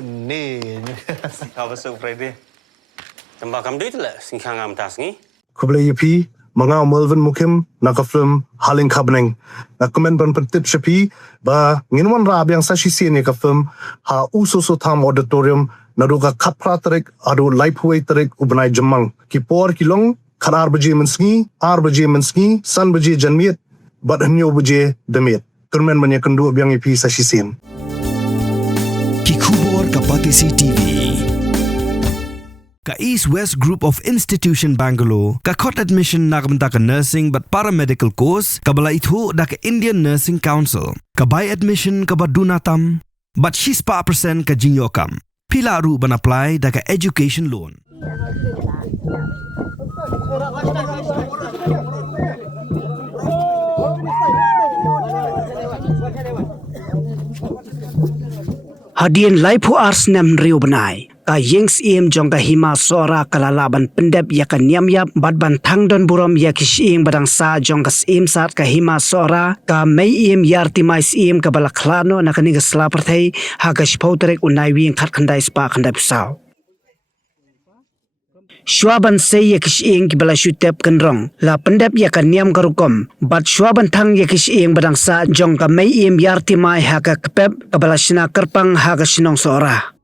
Ni Apa Friday? Tambah kam duit lah singkang am tas ni. Kublai yapi manga Melvin Mukim naka film Haling Kabneng na komen ban pentip shapi ba nginwan rab yang sa sisi ni ka film ha ususo tham auditorium na ruga kapra tarik adu lifeway tarik ubnai jamang ki por kilong khanar baje mensngi ar baje mensngi san baje janmiet bad hanyo baje demiet turmen manya kendu biang yapi sa sisin Kikubor Kapatisi TV Ka East West Group of Institution Bangalore, ka court admission na kamta ka nursing but paramedical course, kabala itu da ka Indian Nursing Council, ka by admission ka badunatam, but she's pa percent ka jinyokam. Pila ru ban apply da ka education loan. Hadian laipu arsnem riu benai. Ka yengs iem jong ka hima sora kalalaban pendep ya ka niam yap bad ban thang don burom ya kishing badang sa jong ka iem sat ka hima sora ka mei iem yarti mais iem ka balaklano na kani ka slaperthei ha ka spautrek unai wing khat khandai spa khandai pusau. Shwaban say ya kishing ki bala shutep kenrong la pendep ya ka niam karukom bad shwaban thang ya kishing badang sa jong ka mei iem yarti mai ha ka kepep ka bala shina kerpang ha ka shinong sora.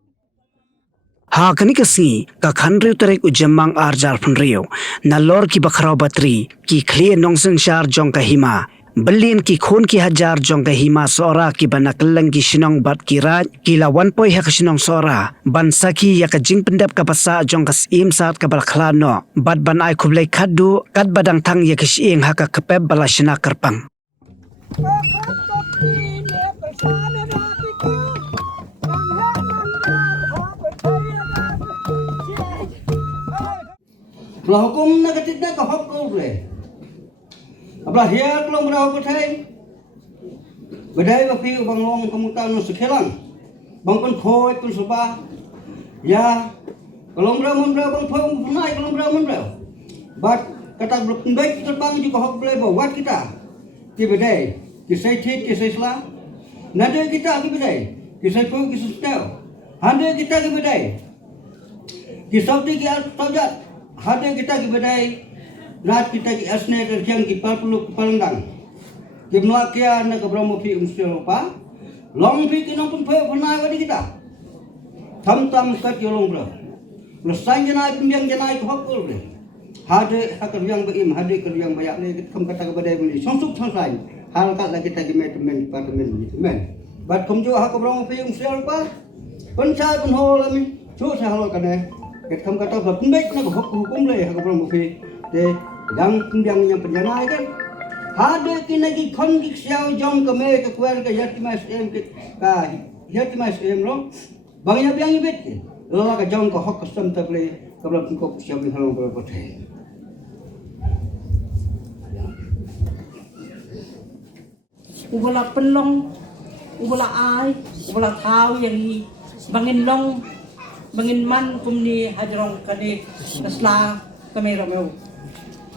Ha kani kasi ka khanriu tarek ujamang arjar punriu na lor ki bakrau batri ki khlie nongsen shar jong ka hima belin ki khun ki hajar jong ka hima sora ki banaklang ki shinong bat ki raj ki la 1 poi ha ka shinong sora ban saki ya ka jing pendap ka pasa jong ka im sat ka balkhlano bat ban ai khublai khaddu kat badang thang ya ki shing ha ka khapep bala shina karpang Belah hukum nak tidak ke hukum boleh. Belah hiak long belah hukum thay. Bedai bapi bang long kemutan nu sekhilang. Bang pun khoi pun subah. Ya, kalau belah bang pun naik kalau belah. But kata belum baik terbang juga hukum boleh buat kita. Ki bedai, ki sai thik ki sai sla. Nada kita ki bedai. Ki sai pun ki sustel. Hande kita ki bedai. Ki sabdi ki al-tabjat. Hada kita ki badai rat kita ki asne ke kyang ki palpuluk palendang ki mlakia na ka bromo phi umsyo pa long phi ki nong pun phe phana wadi kita tham tam kat yolong bro lo sang janai pimyang janai ko hokul bre hada hakar yang baim hada ke yang bayak le kam kata ka badai buni songsuk sangsai hal kat la kita ki men department gitu men bat kum jo ha ka bromo phi umsyo pa pun sa pun hol ami chu sa hol kane ket kam kata ba pembek na hukum le ha ko mo phi te yang yang penjana kan hade kina ki khon ki xiao jong ka me ka kwel ka yat mas em ki ka yat mas em lo bang ya biang bit lo ka jong ka hok sam ta ple ka bla ko xiao bi halong ko the ubala penlong ubala ai ubala thau yang ni bangin long bangin man kumni hadrong kani kasla kamera meu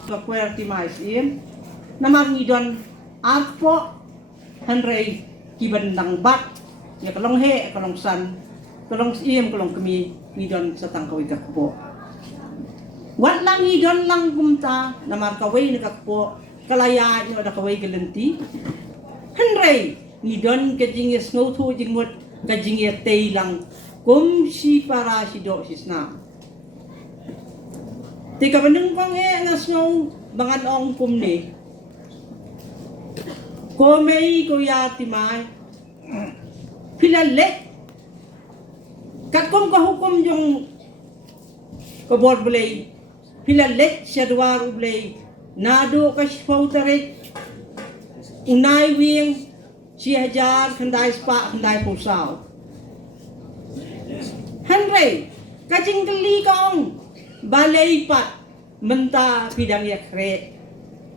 ka puerti mais im namar ngidon arpo hanrei kibandang bat ya kalong he kalong san kalong im kalong kami ngidon sa tangkawi kakpo wat lang ngidon lang gumta namar kawai na kakpo kalaya no da kawai galenti hanrei ngidon kajingis ngothu jingmot kajingya tei lang kum si para si do si sna. Tika bandung kong ngas ngong bangan ong kum ni. Komei ko yati mai. Pilale. Kat kum ka hukum yung kabor bulay. Pilale siya duwar bulay. Nado ka si pautarit. Unay wing si hajar kanday spa kanday pusaw. Hanrei, kacing keli kaong balai pat menta bidang ya kre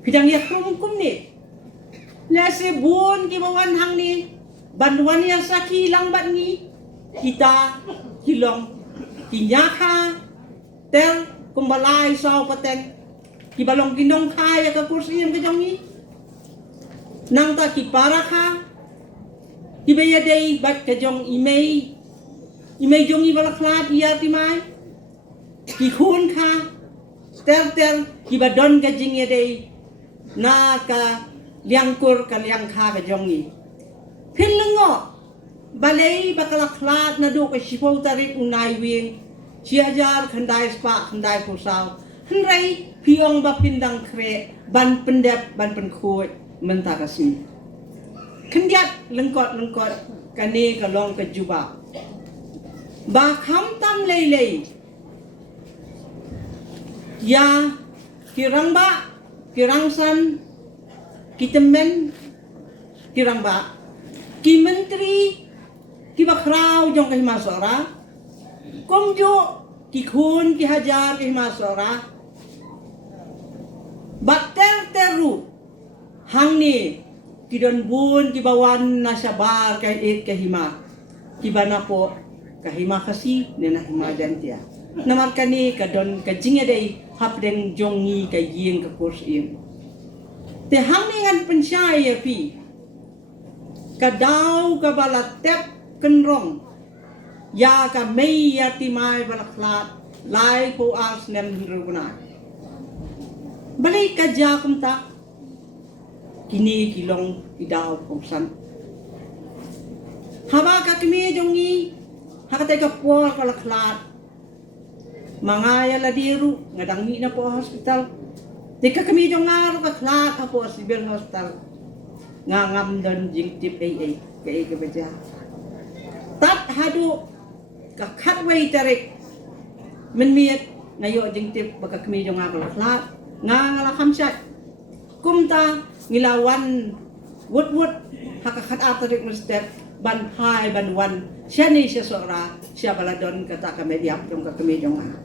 bidang ya kum ni lase buon ki bawan hang ni banwan ya saki lang bat ni kita kilong kinyaka tel kumbalai saw paten ki balong ginong kaya ka kursi yang kajong ni nang ta ki para ka ki baya dei bat kajong imei Imay jong ibalaklat iya timay. Kikun ka. Ter kibadon ka jingya day. Na ka liangkur ka liang ka jongi. Pinlengo. Balay bakalaklat na do ka sipaw tarik unay wing. Siajar kandai spa kandai pusaw. Henry piong ba pindang kre ban pendep ban penkuat mentakasi. Kendiat lengkot kane kalong ke juba. Ba kham tam lei. Ya kirang ba kirang san kitemen kirang ba ki menteri ki bakrau jong kay masora komjo ki khun ki hajar kay masora bater teru hangni ki don bun ki bawan na sabar kay it kahima ki banapo kahima kasi nena hima jantia namar kani kadon kajinga dai hapdeng jongi kay ying ka kurs im te hangni ngan pensyai pi kadau ka balatep kenrong ya ka mei ya timai balaklat lai po as nem ruguna balik ka jakum ta kini kilong idaw pumsan haba ka kimi jongi hakatay ka po kalaklat mangaya ladiru ngadangmi na po hospital di ka kami jong ngaro kaklat po civil hospital ngangam don jing tip AA kay kebeja tat hadu kakatway tarik menmiet ngayo jing tip baka kami jong ngaro kaklat ngangalakam siya kumta ngilawan wood hakakat atarik mestep ban hai ban wan siya ni siya sora siya baladon kata kamediap jong kami jong ngaro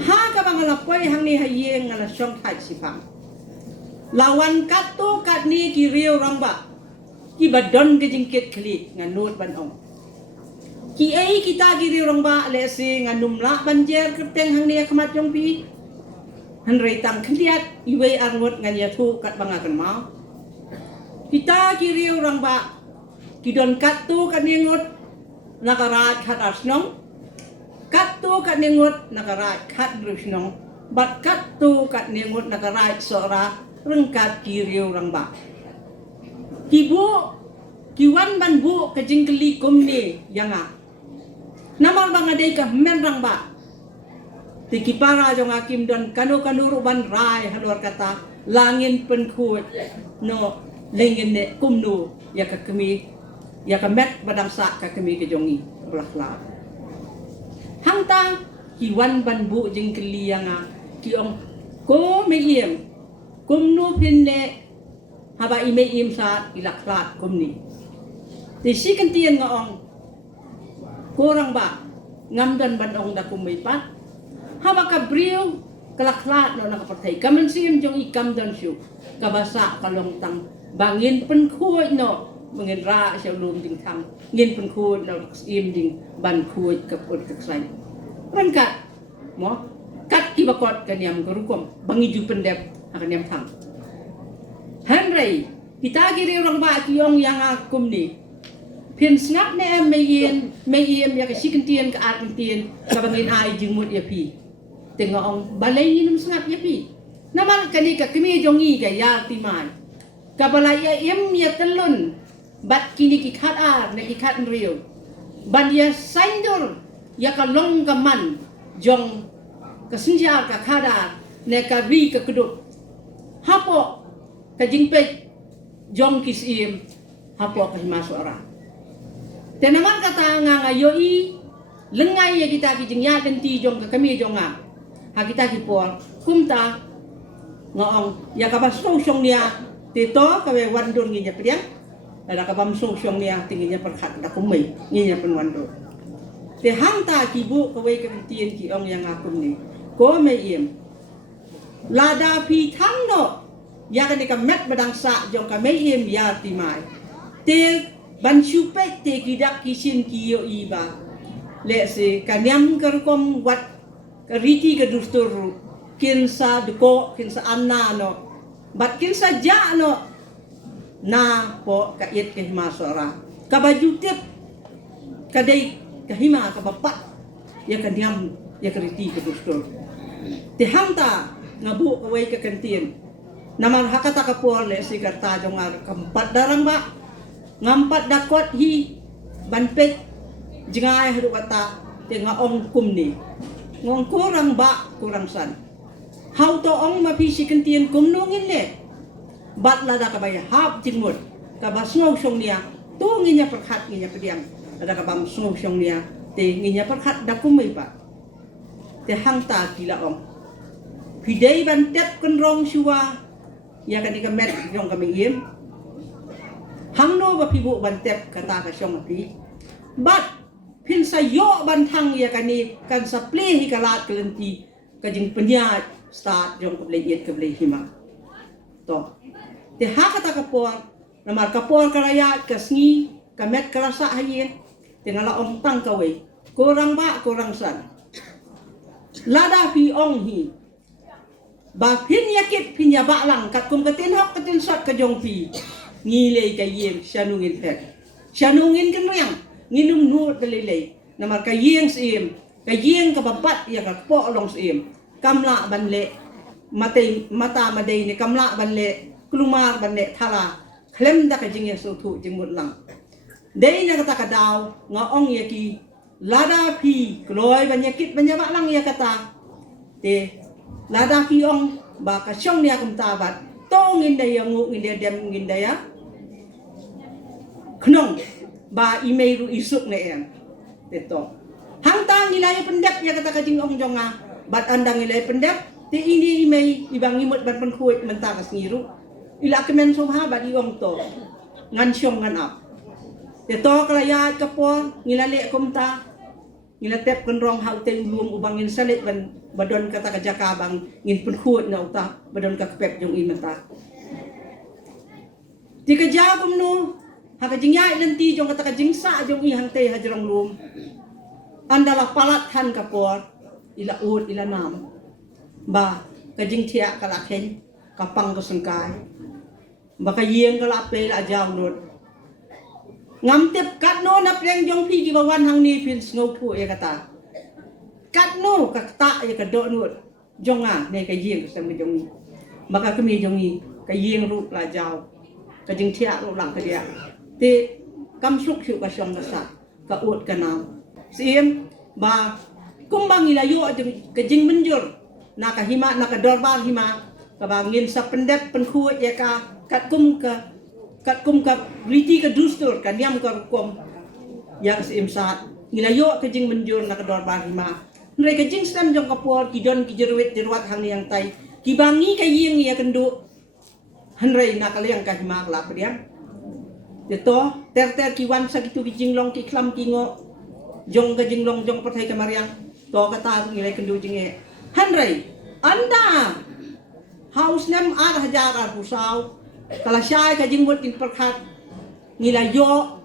ha ka bangalapoy hang ni hayeng ngala syong thai sipang lawan katu kat ni ki riu rangba ki badon ke jingkit khli nganut ban ong ki ai kita ki riu rangba le si nganumla banjer keteng hang ni khamat jong pi han rei tang khliat iwe arngot ngan ya thu kat banga kan mau kita ki riu rangba ki don katu kat ni ngot nakarat khat asnong katu kat ningut nakarat kat rusnong bat katu kat ningut nakarat sora rengkat kiriu rangba kibu kiwan ban bu ke jingkeli kumni yanga namal bangadai ka men rangba tiki para jong akim don kanu ban rai halor kata langin penkut no lengin ne kumnu ya ka kemi ya ka met badang sa ka kemi ke jongi belah hangtang kiwan banbu jing keliyanga kiong ko meiem kumnu pinne haba imeim sa ilaklat kumni ti sikentian ngaong kurang ba ngamdan bandong da kumipat haba ka briu kalaklat no nakapatay kaman siem jong ikam dan syu kabasa kalongtang bangin penkuy no mengin ra siya lum ding thang ngin penkuy no im ding ban kuy kaput kaksay rangkat mo kat kibakot kaniam gurukom bangi ju pendep akaniam thang Henry kita kiri orang ba kiyong yang akum ni pin snap ne em meyen ya ka sikentien ka atentien ka bangin ai jingmut ya pi tengong balay ni num snap ya pi naman kani ka kimi jongi ka ya timai ka balay ya ya telun bat kini ki khat ar ne ki khat riu ban ya saindor ya ka long ka man jong ka sinja ka khada ne ka ri ka keduk hapo ka jingpe jong kisim hapo ka himasora tenaman kata nga yoi lengai ya kita ki jingya denti jong ka kami jong nga ha kita ki por kumta ngaong ya ka basong syong niya tito ka we wandor nginya priang ada ka bamsong syong niya tinginya perkhat da kumai nginya penwandor te hangta kibu kawai kentien ki ong yang akum ni ko meiem lada pi thangno ya kan ka met badang sa jong ka meiem ya timai te ban chupe te kidak kisin kiyo iba le se kanyam karkom wat kariti ka dustur kinsa duko kinsa anna no bat kinsa ja no na po kait ke masora kabajutip kadai kahima ka bapat ya kanyam ya keriti ke dustur te hamta ngabu kawai ke kantin namar hakata ka pole si karta jongar kampat darang ba ngampat dakot hi banpet jengai hadu kata te ngaong kumni ngong kurang ba kurang san how to ong mapi si kantin kumnungin le bat lada ka baya hap jingmut ka basngau song nia tu nginya perkhat nginya pediam ada ka bam song song nia te nginya perkhat dakumai ba te hangta gila ong pidai ban tep kenrong suwa ya kan ikamet jong kami im hangno ba pibu ban tep kata ka song api bat pin sa yo ban thang ya kan ni kan sa play hi kalat kelenti kajing penyat start jong ka blei ka blei hima to te hakata ka por namar ka por karaya kasngi kamet karasa hayin te ngala ong tang kawe kurang ba kurang san lada pi ong hi ba pin yakit pin ya ba lang kat kum katin hok katin sat ka jong pi ngile ka yeng shanungin pek shanungin kan riang nginum nu delele namar ka yeng sim ka yeng ka babat ya ka po long sim kamla banle mata madai ni kamla banle klumar banle thala klem da ka jing ya so thu jing mut lang dei na kata ka daw nga ong yaki lada pi kloi banyakit banyaba lang ya kata te lada pi ong ba ka syong niya kum tabat tong inday ngu inday dem inday ya knong ba email ru isuk ne em teto hangtang nilai pendap ya kata ka jing ong jonga bat andang nilai pendap te ini email ibang imut ban pen kuit mentang ngiru ila kemen soha ba di ong to ngan syong ngan ap te to kalaya kapor ngilale kumta ngilatep kenrong hau te ulum ubangin salit ban badon kata ka jakabang ngin pun khut na uta badon ka kepep jong imenta tika jabum no haka jingya ilanti jong kata ka jingsa jong ihang te hajrong lum andala palat han kapor ila ut ila nam ba ka jingthia kala khen kapang ko sangkai ba ka yeng kala pe la jaw not ngam tep kat no na pleng jong pi ki bawan hang ni pin snow pu ya kata kat no ka ta ya ka do no jonga ne ka yeng sam jong ni maka kami jong ni ka yeng ru la jaw ka jing thia ru lang ka dia te kam suk shu ka shom na sa ka ut ka nam sim ba kumbang ila yo ka jing menjur na ka hima na ka dorbar hima ka bangin sa pendep penku ya ka kat kum ka liti ka dustur ka niam ka kum yang sim sa ngilayo ka jing menjur na ka dorbar hima nre ka jing stam jong kapor kidon kijerwet dirwat hang yang tai kibangi ka yeng ya kendu hanrei na ka liang ka hima kala pediam teto ter kiwan sa kitu ki jinglong ki klam ki ngo jong ka jinglong jong pathai ka mariang to ka ta ngilai kendu jinge hanrei anda haus nem ar hajar pusau kala syai ka jingmut in perkhat ngilayo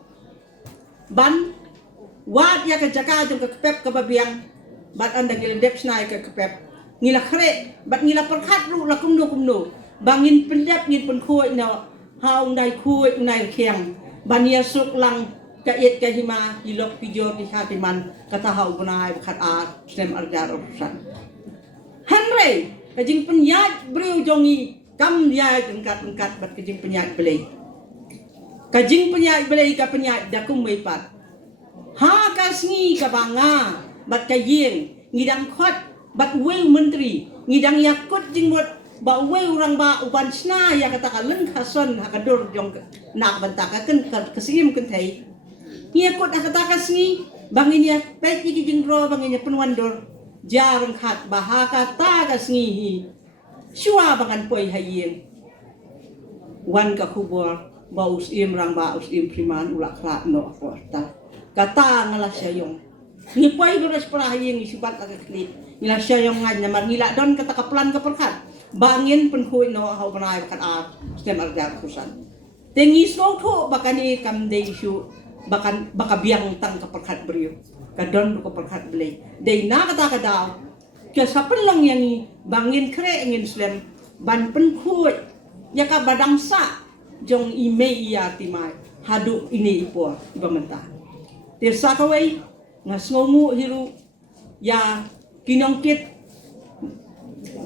ban wat ya ka jaka jong ka kepep ka babiang bat anda gil dep snai ka kepep ngila khre bat ngila perkhat ru la kumno bangin pendap ngin pen khoi na haung dai khoi nai khiang bania suk lang ka et ka hima ilok pijor ki khatiman kata hau bunai bakhat a sem arjar urusan hanrei kajing penyat breu jongi kam ya engkat bat kajing penyat belai kajing penyat belai ka penyat dakum meipat ha kasngi ka banga bat kayeng ngidang khot bat weu menteri ngidang yakut jingmut ba weu orang ba uban sna ya kata ka leng khason hakadur jong nak bantaka ken kesim ken thai yakut kata kasngi bangin ya pet iki jingro bangin ya penwandor jarang khat bahaka ta kasngi hi shua bangan poi hayeng wan ka kubor ba usim rang ba usim priman ulak kra no porta kata ngala syayong ni poi beres pra hayeng isubat ka klip ngila syayong ngan namar ngila don kata kaplan ka perkat bangin penkhoi no hau banai kat a stem arja kusan tengi so tho bakani kam dei shu bakan bakabiang tang ka perkat beriu kadon ko perkat belai dei na kata daw ke sapen lang yang bangin kre ngin slem ban penkhoi ya ka badang sa jong ime iya timai hadu ini ipo ibamenta te sakawai ngasngongu hiru ya kinongkit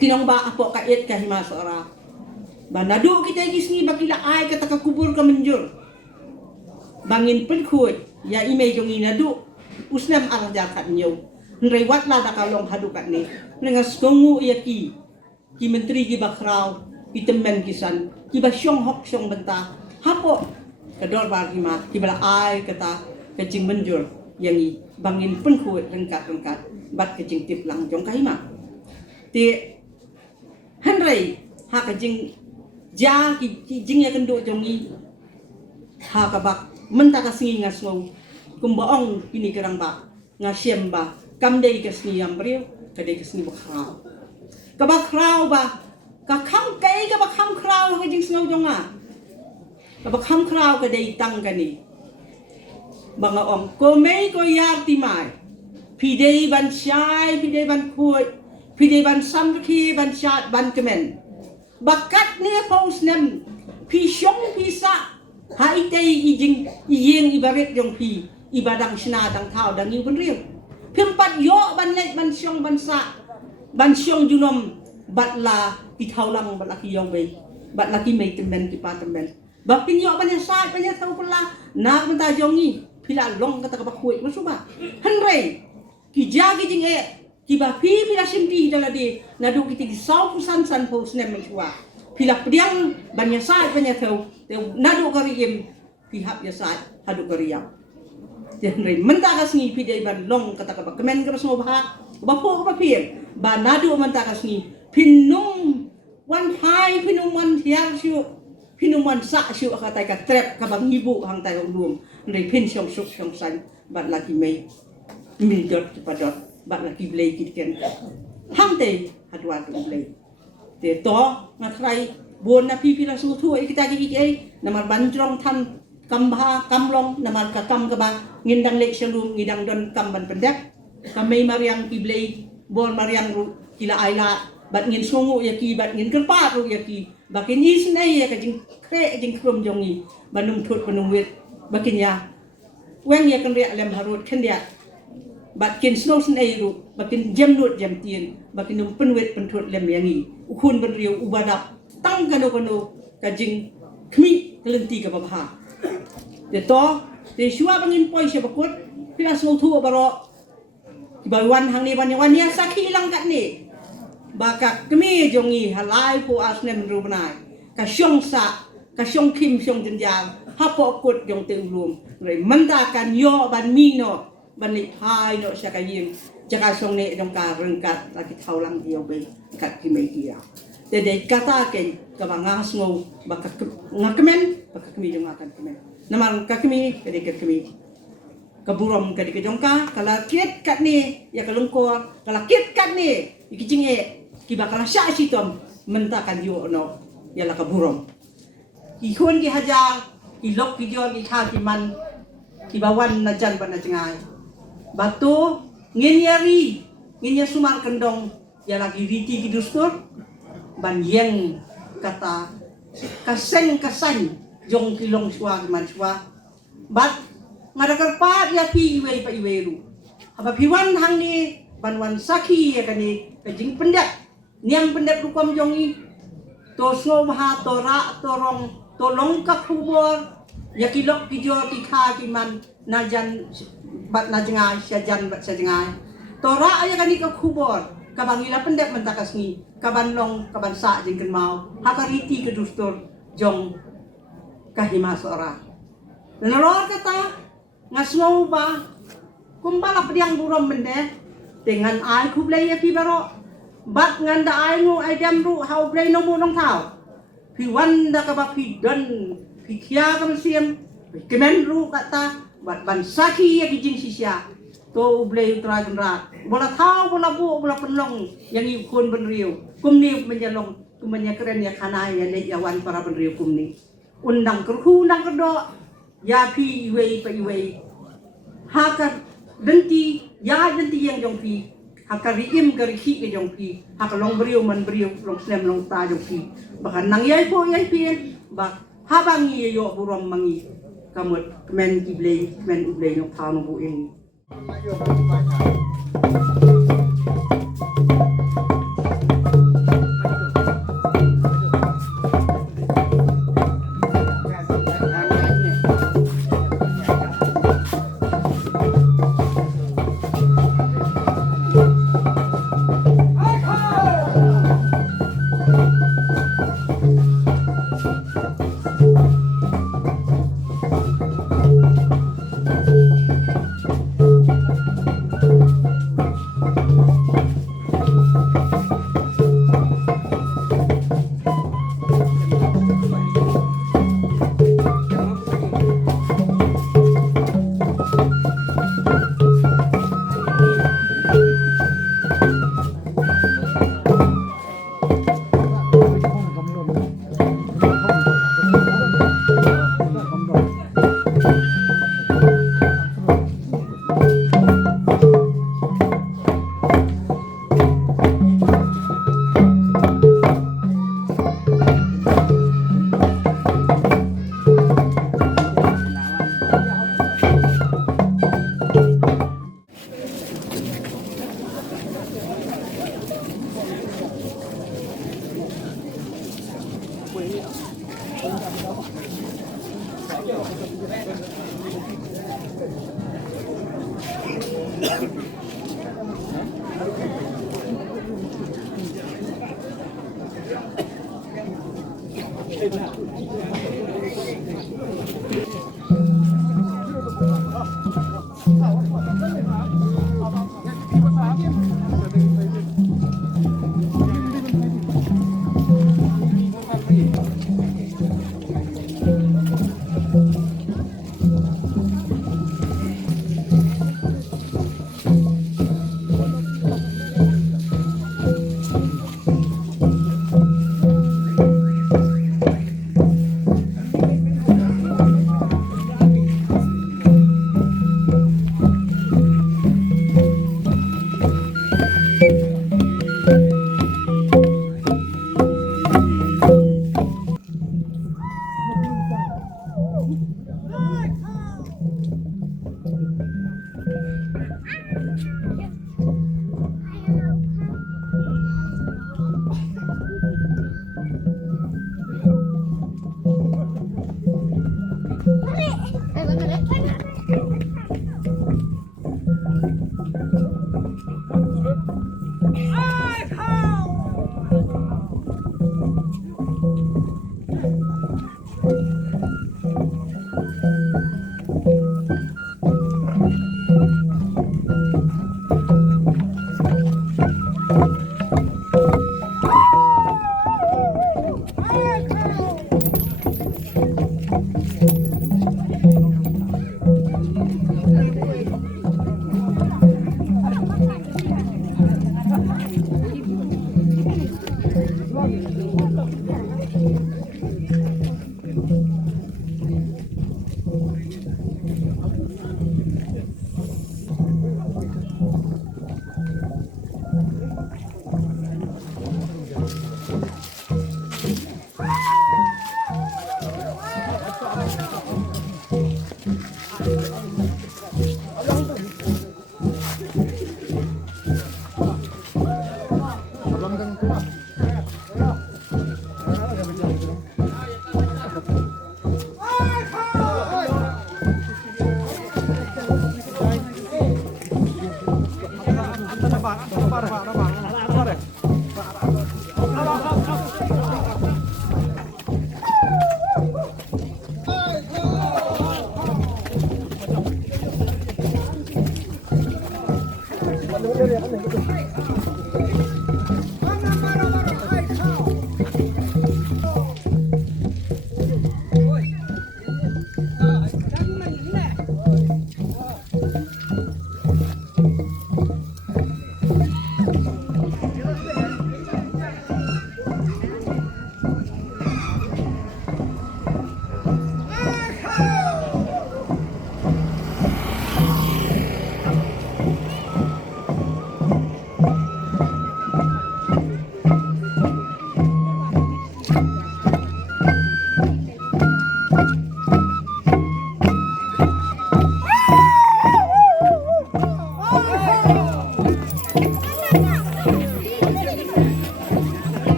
kinong ba apo kait kahima seora banadu kita gisni bakila ai kata ka kubur ka menjur bangin penkut ya ime jongi nadu usnam arja kat nyau nrewat la da kalong hadu kat ni ngasngongu ya ki menteri ki bakrau ki temen kisan ki ba syong hok syong benta hapo kedor bagi ma ki bala ai kata kecing menjur yang i bangin penkut rengkat bat kecing tip lang jong kahima ti Henry ha kecing ja ki jing ya kendo jong i ha ka bak menta ka singi ngasngau kumbaong ini kerang ba ngasiem ba kamdei kasni ambreu kadei kasni bakrau ka bakrau ba ka kham kai ka bakham krau ka jing snau jong a ka bakham krau ka dei tang ka ni banga ong ko mei ko yar ti mai pi dei ban shai pi dei ban khoi pi dei ban sam ki ban shat ban kemen bakat ni pos nem pi syong pi sa hai tei i jing i yeng ibaret jong pi ibadang sina dang thao dang yu ban riu phim pat yo ban let ban syong ban sa ban syong junom bat la ki thau lang bat la ki yong bei bat la ki mei temen ki pa temen ba pin yo ban ya sa ban ya thau pula na ban ta jong ni pila long kata ka bakhuit masuba hanrei ki jagi jing e ki ba pi pila simpi dala di nadu ki ti sau pusan san po snem masuba pila pediang ban ya sa ban ya thau te nadu ka riem pi hap ya sa hadu ka riam te hanrei menta ka sngi pi dei ban long kata ka kemen ka so ba ba po ka pir ba nadu menta ka sngi pinung wan hai pinung wan hiang siu pinung wan sa siu ka tai ka trap ka bang ibu hang tai luom ndai pin syong suk syong san bat laki mei mi dot padot bat laki blei kit ken hang te hadwa tu blei te to ngatrai bon na pi la su thu ai kita ki ai namar banjrong tham kambha kamlong namar ka kam ka ba ngindang lek shalum ngidang don kam ban pendek ka mei mariang pi blei bon mariang ru kila aila bat ngin songu ya ki bat ngin kerpa ru ya ki bakin is nei ya ka jing kre jing krom jong ni banum thut banum wet bakin ya weng ya kan ria lem harut kan dia bakin snow nei ru bakin jam nut jam tien bakin num penwet penthut lem yang ni ukun ben riu ubadap tang kano ka jing khmi kelenti ka babha de to de shua bangin poi se bakut pila snow thu baro wan hang ni wan ya sakhi lang kat ni baka kemi jongi halai po asnem rubnai ka syong sa ka syong kim syong jenjang hapo kut jong te ulum rei menta kan yo ban mi no ban ni hai no saka yin jaka syong ne jong ka rengkat laki thau lang dio be kat ki mai dia de de kata ke ka bangas ngo baka ngakemen baka kemi jong akan kemen namang ka kemi de ka kemi kaburom ka di kajongka kala kit kat ni ya kalungkor kala kit kat ni ikijinge ki bakala sya sitom mentakan yo no ya la kaburom ihun ki hajar ilok ki jon ki kha ki man ki bawan na jan ban na jengai batu nginyari nginya sumar kendong ya lagi riti ki dustur ban yeng kata kaseng jong kilong suwa ki man suwa bat ngadakar pa ya pi iwe pa iweru apa piwan hang ni banwan saki ya kani kajing pendek niang pendek rukom jongi to so ha to ra to rong to long ka kubor ya kilok kijor ki kha ki man najan bat najengai sajan bat sajengai to ra ya kani ka kubor kabangila pendek mentakas ni kaban long kaban sa jingken mau hakariti ke dustur jong kahima sora lenor kata ngasngau ba kumbala pediang burom bende dengan ai kublai ya pi baro bat nganda ai nu ai dam ru hau blai no mu nong thau pi wanda ka ba pi don pi kia kam siem kemen ru kata bat ban saki ya kijing sisia to blai tra gendra bola thau bola bu bola penlong yang ikun benriu kumni menjalong kumanya keren ya kana ya le yawan para benriu kumni undang kerhu undang kedo ya pi iwe pa iwe haka denti ya denti yang jong pi haka riim gariki ke jong pi haka long beriu man beriu long slem long ta jong pi bahkan nang yai po yai pi bak habangi yo burom mangi kamut men kiblei men ublei no pa no bu ing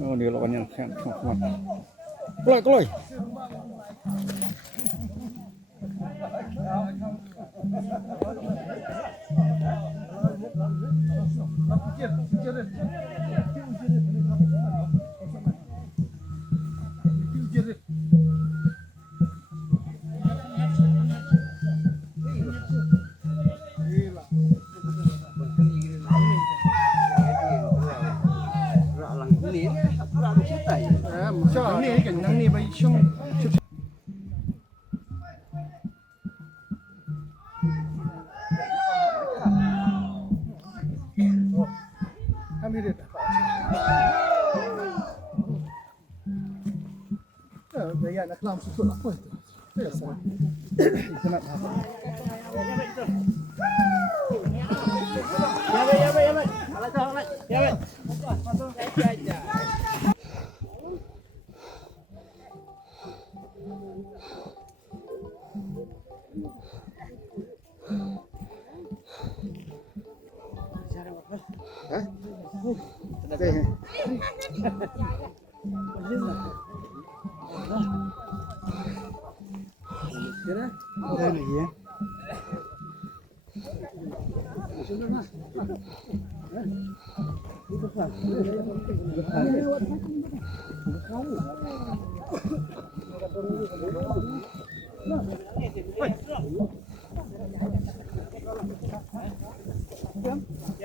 Oh, dia lawan yang kan. Keloi.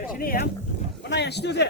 Sini ya. Mana yang situ sih?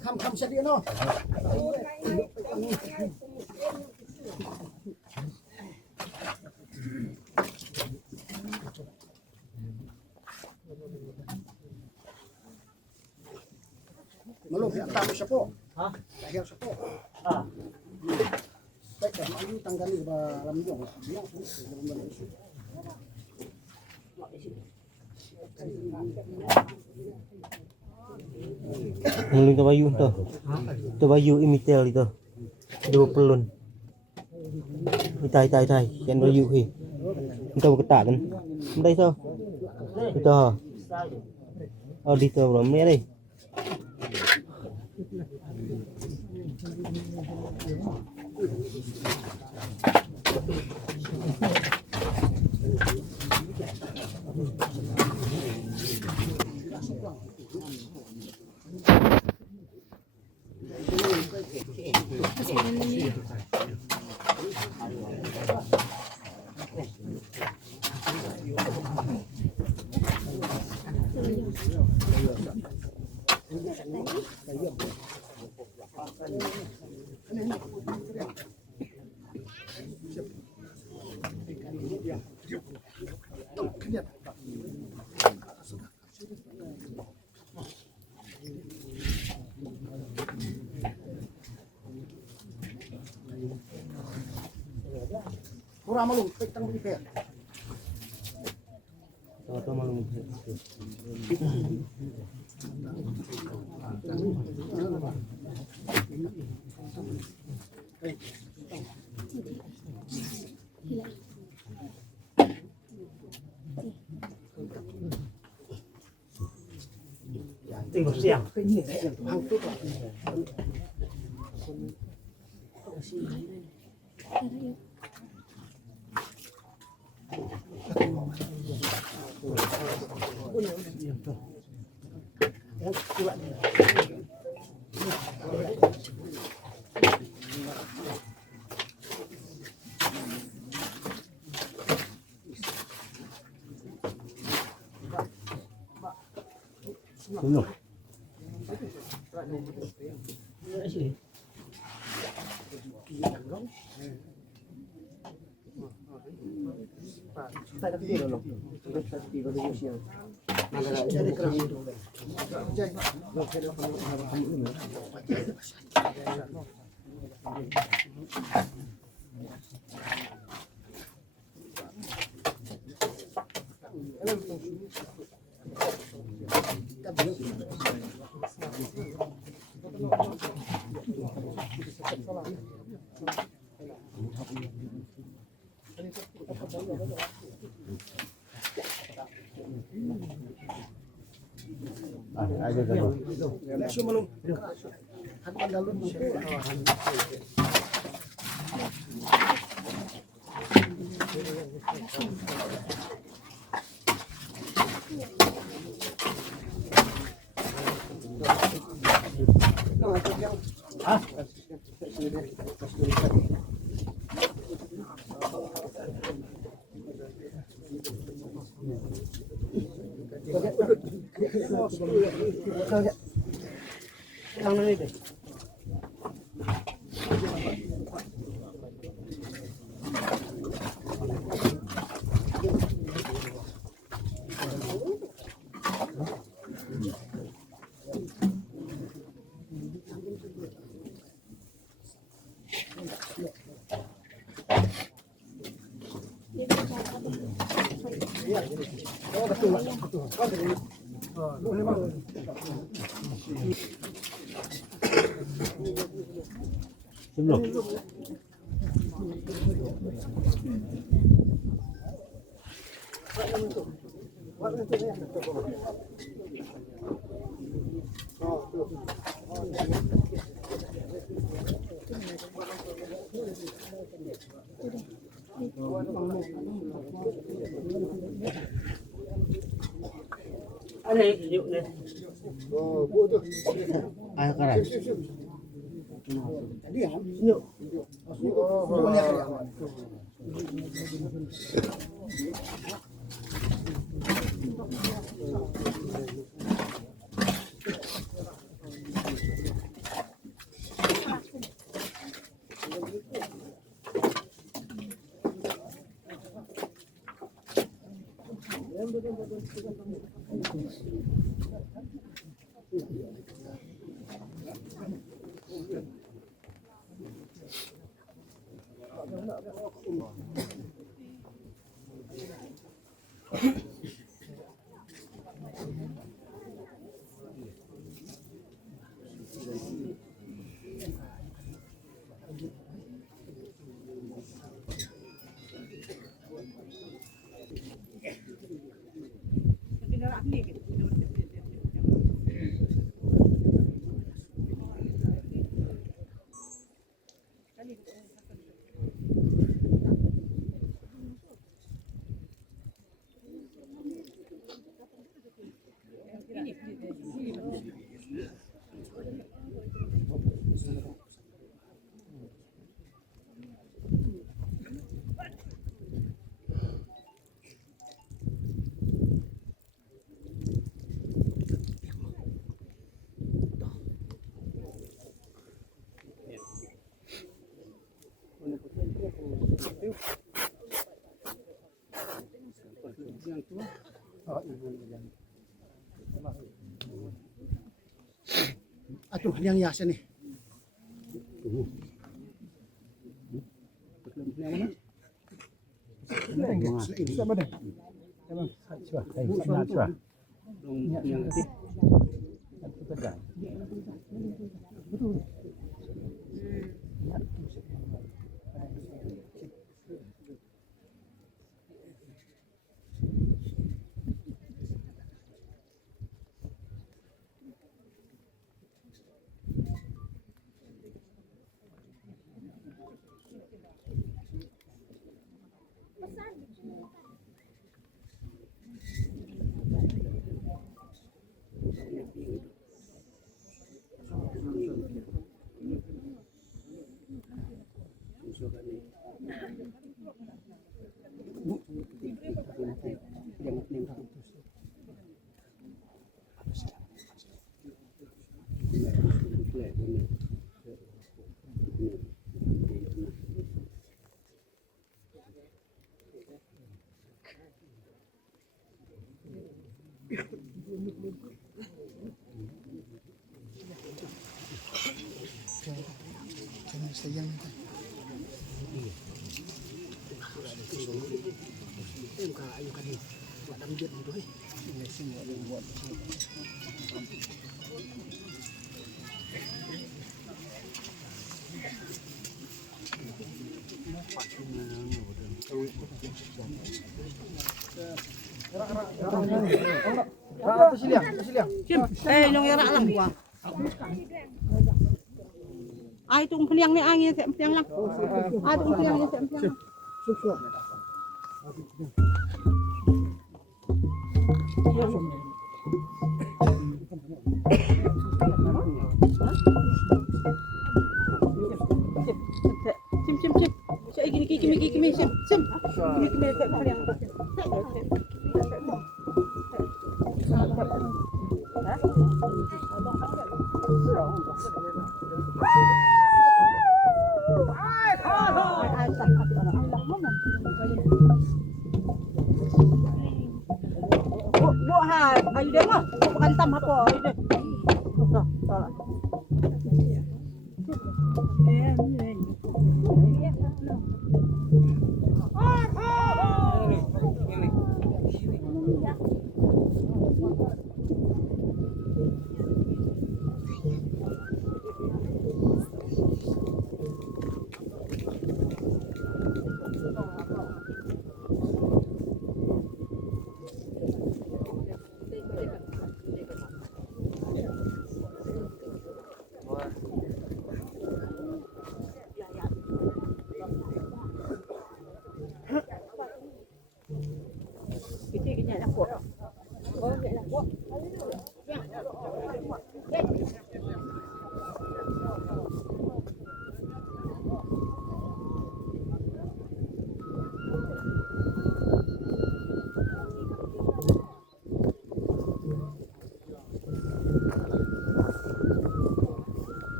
Khăm sẽ đi nó. Malu kita tahu siapa? Hah? Yang siapa? Ah. Baik, maju tanggal ni dalam jom. Ngeling ke bayu tu. Tu bayu imitel itu. Dua pelun. Tai. Yang bayu ni. Kita berketak kan. Đây sao? Itu. Oh di tu belum ni ni. Kurang malu, petang beli per. Atau malu. Tinggal siang. Ini yang Tuhan tu. Belum. Ada kan. Sebelum. Ada yuk deh. Ayo karan. Yuk. Aduh, yang yasin nih. Nung yara lang gua. Ay tung peniang ni angin saya peniang lang. Ay tung peniang ni saya peniang. Sim sim sim. Saya gini sim sim. Gini saya peniang. Bu ha, ayo deh mah, bukan tam apa, ayo deh. Salah.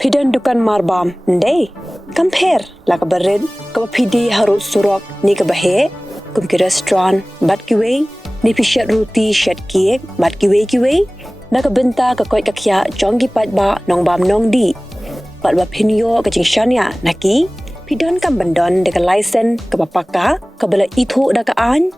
Pidan dukan marbam, ndai. Compare la ka barid, ka pidi harut surok ni ka bahe, kum ki restaurant, bat ki way, ni pishat roti shat cake, bat ki way, na ka benta ka koi ka kya jongi pat ba nong bam nong di. Pat ba pinyo ka jing shanya naki, pidan kam bandon de ka license ka papaka, ka bala itu da ka an,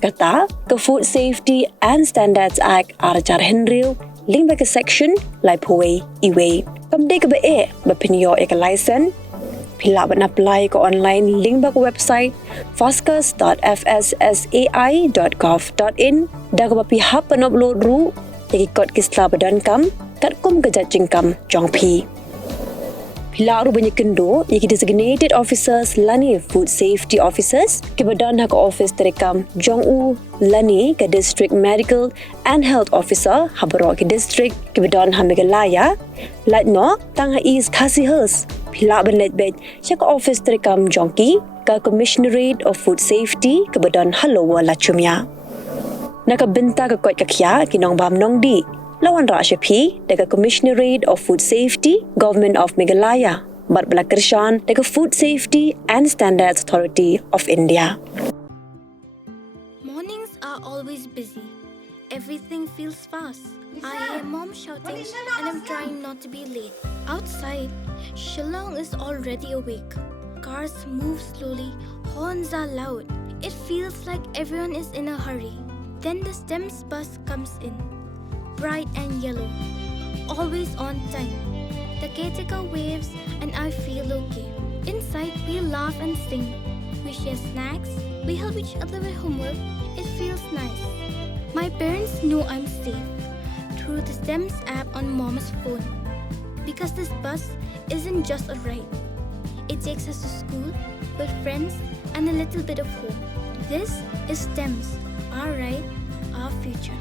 kata ka Food Safety and Standards Act arajar henril, link ba ka section lai puwe iwe. Kam de ka ba pinyo ka license, pila ban apply ko online link ba ko website foscas.fssai.gov.in da ko pihak pan upload ru yaki kod kisla badan kam kat kum gajat jingkam jongpi pila ru banyak kendo yaki designated officers lani food safety officers ke badan hak office terekam jongu lani ke district medical and health officer habaro ke district ke badan hamigalaya latno tang ha is khasihers pila benlet bed chak office terekam jongki ka commissionerate of food safety ke badan halowa lachumya naka benta ka kot kakya kinong bam nong di lawan ra shapi daga commissionerate of food safety government of Meghalaya bat balakershan daga food safety and standards authority of India. Mornings are always busy. Everything feels fast. I hear mom shouting and I'm trying not to be late. Outside, Shillong is already awake. Cars move slowly, horns are loud. It feels like everyone is in a hurry. Then the STEMS bus comes in, bright and yellow, always on time. The caretaker waves and I feel okay. Inside, we laugh and sing. We share snacks, we help each other with homework. It feels nice. My parents know I'm safe through the STEMS app on Mom's phone. Because this bus isn't just a ride. It takes us to school with friends and a little bit of hope. This is STEMS, our ride, our future.